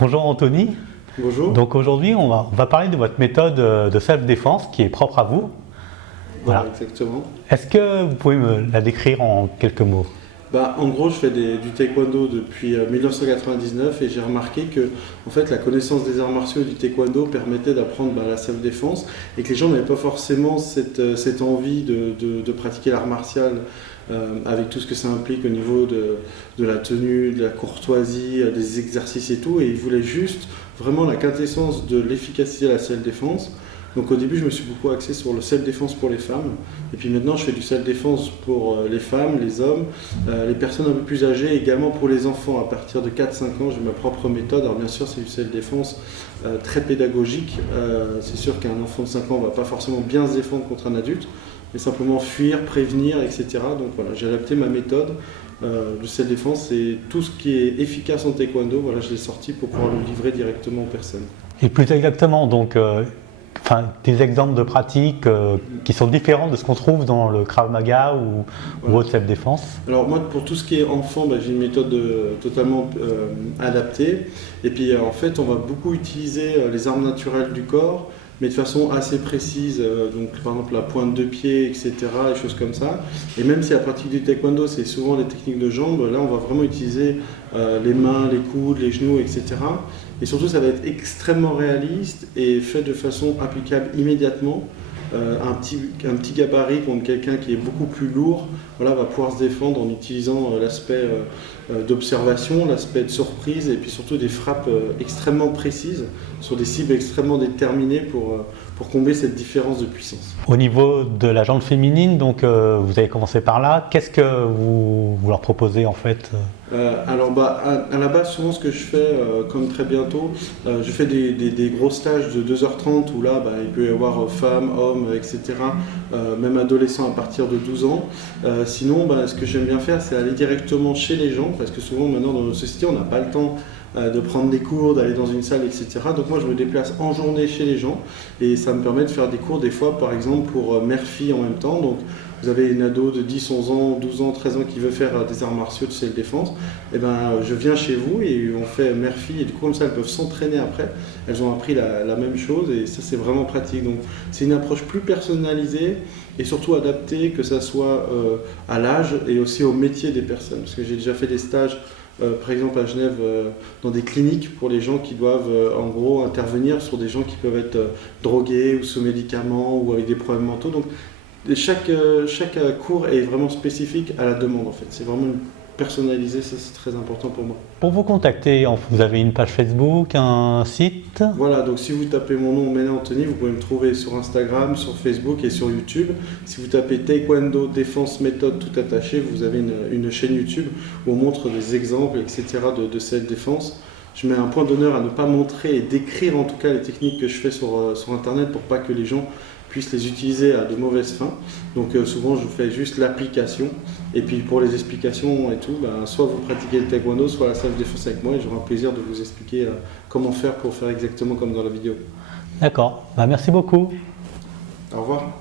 Bonjour Anthony. Bonjour. Donc aujourd'hui, on va parler de votre méthode de self-défense qui est propre à vous. Voilà, exactement. Est-ce que vous pouvez me la décrire en quelques mots? En gros, je fais du taekwondo depuis 1999 et j'ai remarqué que en fait, la connaissance des arts martiaux et du taekwondo permettait d'apprendre la self-défense et que les gens n'avaient pas forcément cette envie de pratiquer l'art martial avec tout ce que ça implique au niveau de la tenue, de la courtoisie, des exercices et tout. Et ils voulaient juste vraiment la quintessence de l'efficacité de la self-défense. Donc au début, je me suis beaucoup axé sur le self-défense pour les femmes. Et puis maintenant, je fais du self-défense pour les femmes, les hommes, les personnes un peu plus âgées, également pour les enfants. À partir de 4-5 ans, j'ai ma propre méthode. Alors bien sûr, c'est du self-défense très pédagogique. C'est sûr qu'un enfant de 5 ans ne va pas forcément bien se défendre contre un adulte, mais simplement fuir, prévenir, etc. Donc voilà, j'ai adapté ma méthode de self-défense et tout ce qui est efficace en taekwondo, voilà, je l'ai sorti pour pouvoir le livrer directement aux personnes. Et plus exactement, donc, des exemples de pratiques qui sont différents de ce qu'on trouve dans le Krav Maga ou autre self-défense. Alors moi, pour tout ce qui est enfant, j'ai une méthode totalement adaptée. Et puis en fait, on va beaucoup utiliser les armes naturelles du corps, mais de façon assez précise, donc par exemple la pointe de pied, etc., des choses comme ça. Et même si la pratique du taekwondo, c'est souvent les techniques de jambes, là on va vraiment utiliser les mains, les coudes, les genoux, etc. Et surtout, ça va être extrêmement réaliste et fait de façon applicable immédiatement. Un petit gabarit contre quelqu'un qui est beaucoup plus lourd, voilà, va pouvoir se défendre en utilisant l'aspect d'observation, l'aspect de surprise et puis surtout des frappes extrêmement précises sur des cibles extrêmement déterminées pour combler cette différence de puissance. Au niveau de la jambe féminine, donc vous avez commencé par là. Qu'est-ce que vous leur proposez en fait? Alors à la base, souvent ce que je fais, comme très bientôt, je fais des gros stages de 2h30 où là il peut y avoir femmes, hommes, etc. Même adolescents à partir de 12 ans. Sinon, ce que j'aime bien faire, c'est aller directement chez les gens parce que souvent maintenant dans nos sociétés, on n'a pas le temps de prendre des cours, d'aller dans une salle, etc. Donc moi je me déplace en journée chez les gens et ça me permet de faire des cours des fois par exemple pour mère-fille en même temps. Donc vous avez une ado de 10, 11 ans, 12 ans, 13 ans qui veut faire des arts martiaux de self-défense, et je viens chez vous et on fait mère-fille et du coup comme ça elles peuvent s'entraîner après. Elles ont appris la même chose et ça c'est vraiment pratique. Donc c'est une approche plus personnalisée et surtout adaptée, que ça soit à l'âge et aussi au métier des personnes. Parce que j'ai déjà fait des stages par exemple à Genève, dans des cliniques pour les gens qui doivent en gros intervenir sur des gens qui peuvent être drogués ou sous médicaments ou avec des problèmes mentaux. Donc chaque cours est vraiment spécifique à la demande en fait. C'est vraiment personnalisé, ça c'est très important pour moi. Pour vous contacter, vous avez une page Facebook, un site? Voilà, donc si vous tapez mon nom, Méné Anthony, vous pouvez me trouver sur Instagram, sur Facebook et sur YouTube. Si vous tapez Taekwondo Défense Méthode tout attaché, vous avez une chaîne YouTube où on montre des exemples, etc. de cette défense. Je mets un point d'honneur à ne pas montrer et décrire en tout cas les techniques que je fais sur Internet pour pas que les gens puissent les utiliser à de mauvaises fins. Donc souvent je fais juste l'application et puis pour les explications et tout, soit vous pratiquez le taekwondo, soit la self-défense avec moi et j'aurai un plaisir de vous expliquer comment faire pour faire exactement comme dans la vidéo. D'accord, merci beaucoup. Au revoir.